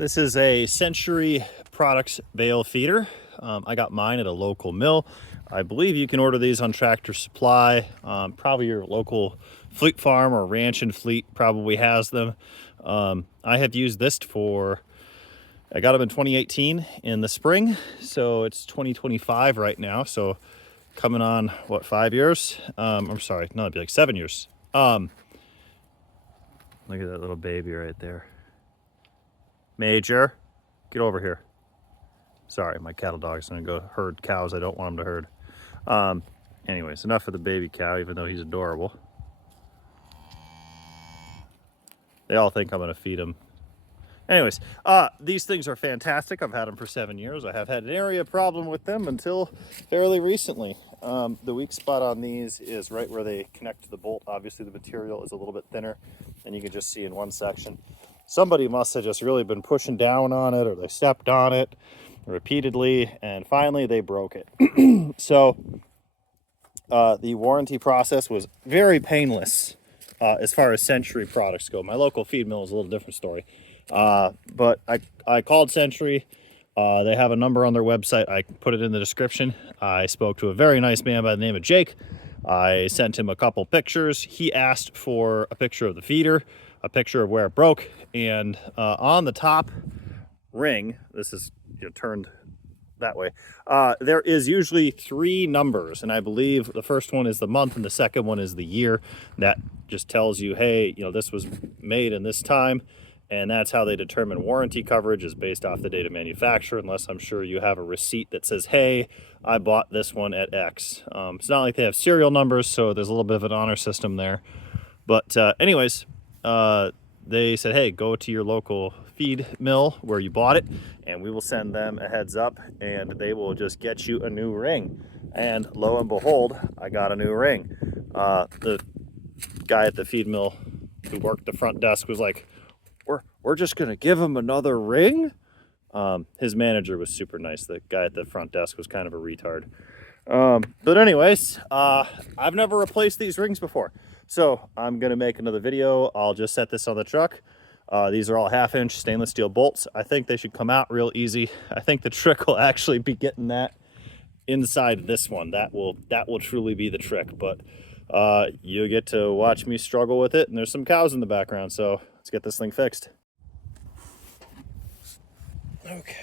This is a Century Products Bale feeder. I got mine at a local mill. I believe you can order these on Tractor Supply. Probably your local fleet farm or ranch and fleet probably has them. I have used this I got them in 2018 in the spring, so it's 2025 right now. So coming on, what, 5 years? I'm sorry, no, it'd be like 7 years. Look at that little baby right there. Major, get over here. Sorry, my cattle dog's gonna go herd cows I don't want him to herd. Anyways, enough of the baby cow, even though he's adorable. They all think I'm gonna feed him. Anyways, these things are fantastic. I've had them for 7 years. I have had an area problem with them until fairly recently. The weak spot on these is right where they connect to the bolt. Obviously the material is a little bit thinner, and you can just see in one section. Somebody must have just really been pushing down on it, or they stepped on it repeatedly, and finally they broke it. So the warranty process was very painless as far as Century products go. My local feed mill is a little different story. But I called Century. They have a number on their website. I put it in the description. I spoke to a very nice man by the name of Jake. I sent him a couple pictures. He asked for a picture of the feeder, a picture of where it broke, and on the top ring, this is turned that way, there is usually 3 numbers, and I believe the first one is the month and the second one is the year. That just tells you, hey, this was made in this time. And that's how they determine warranty coverage, is based off the date of manufacture, unless I'm sure you have a receipt that says, hey, I bought this one at X. It's not like they have serial numbers, so there's a little bit of an honor system there. But anyways, they said, hey, go to your local feed mill where you bought it, and we will send them a heads up, and they will just get you a new ring. And lo and behold, I got a new ring. The guy at the feed mill who worked the front desk was like, we're just gonna give him another ring. His manager was super nice. The guy at the front desk was kind of a retard. But anyways, I've never replaced these rings before, so I'm gonna make another video. I'll just set this on the truck. These are all 1/2-inch stainless steel bolts. I think they should come out real easy. I think the trick will actually be getting that inside this one. That will truly be the trick. But you get to watch me struggle with it, and there's some cows in the background, so let's get this thing fixed. Okay.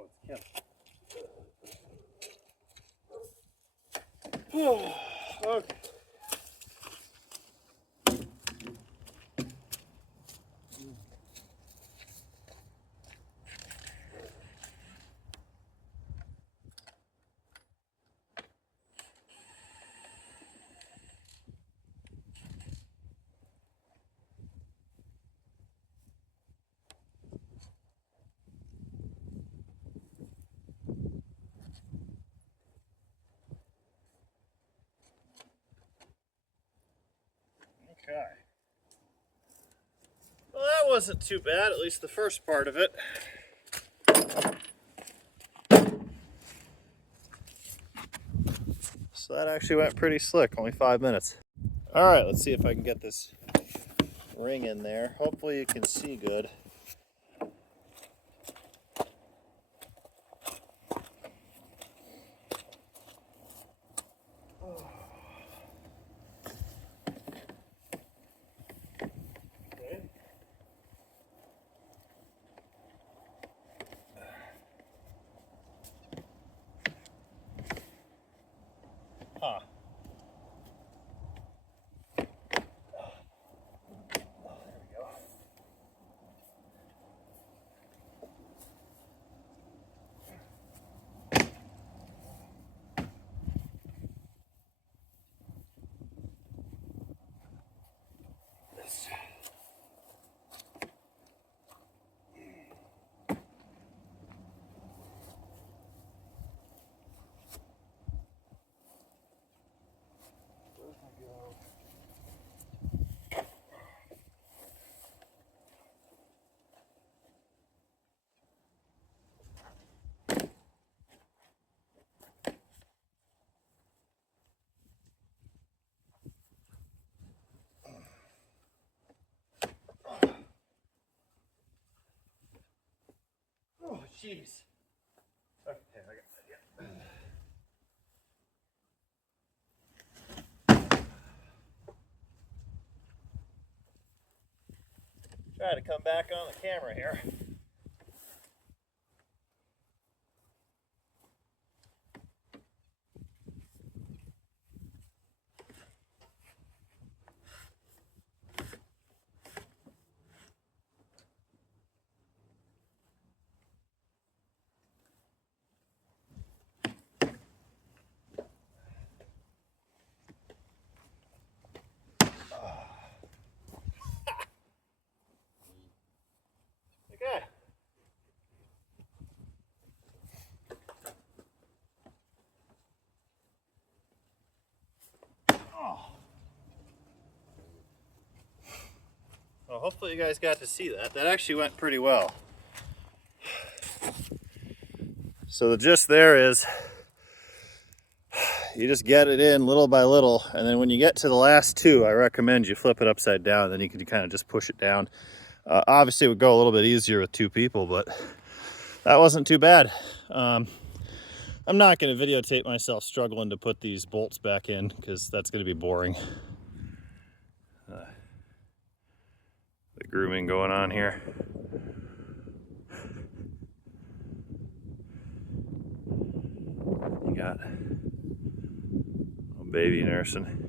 Oh, it's killing. Okay. Okay. Well, that wasn't too bad, at least the first part of it. So that actually went pretty slick, only 5 minutes. All right, let's see if I can get this ring in there. Hopefully you can see good. Okay. Huh. Oh, jeez. Okay, I got that, yeah. Try to come back on the camera here. Okay. Oh. Well, hopefully you guys got to see that. That actually went pretty well. So the gist there is you just get it in little by little, and then when you get to the last two, I recommend you flip it upside down, then you can kind of just push it down. Obviously it would go a little bit easier with 2 people, but that wasn't too bad. I'm not going to videotape myself struggling to put these bolts back in because that's going to be boring. The grooming going on here. You got a baby nursing.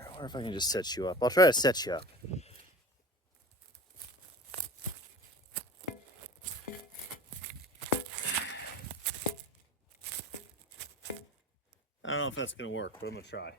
I wonder if I can just set you up. I'll try to set you up. I don't know if that's going to work, but I'm going to try.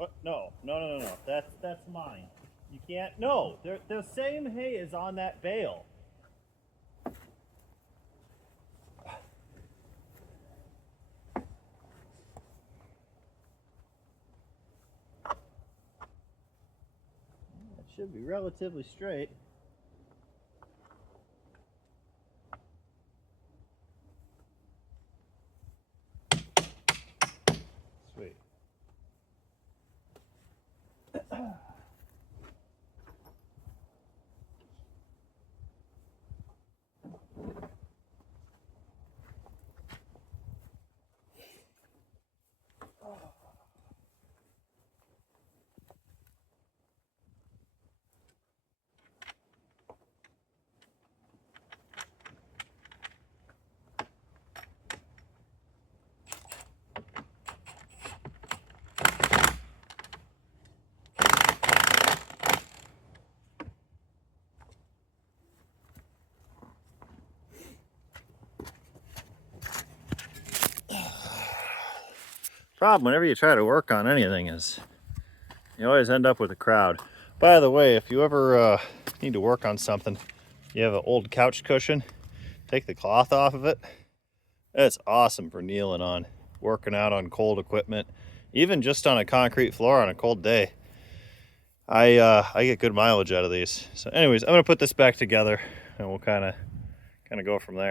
What? No, no, no, no, no. That's mine. You can't. No, the same hay is on that bale. It should be relatively straight. Sweet. Problem whenever you try to work on anything is you always end up with a crowd. By the way, if you ever need to work on something, you have an old couch cushion, take the cloth off of it. It's awesome for kneeling on, working out on cold equipment, even just on a concrete floor on a cold day. I get good mileage out of these. So anyways, I'm gonna put this back together and we'll kind of go from there.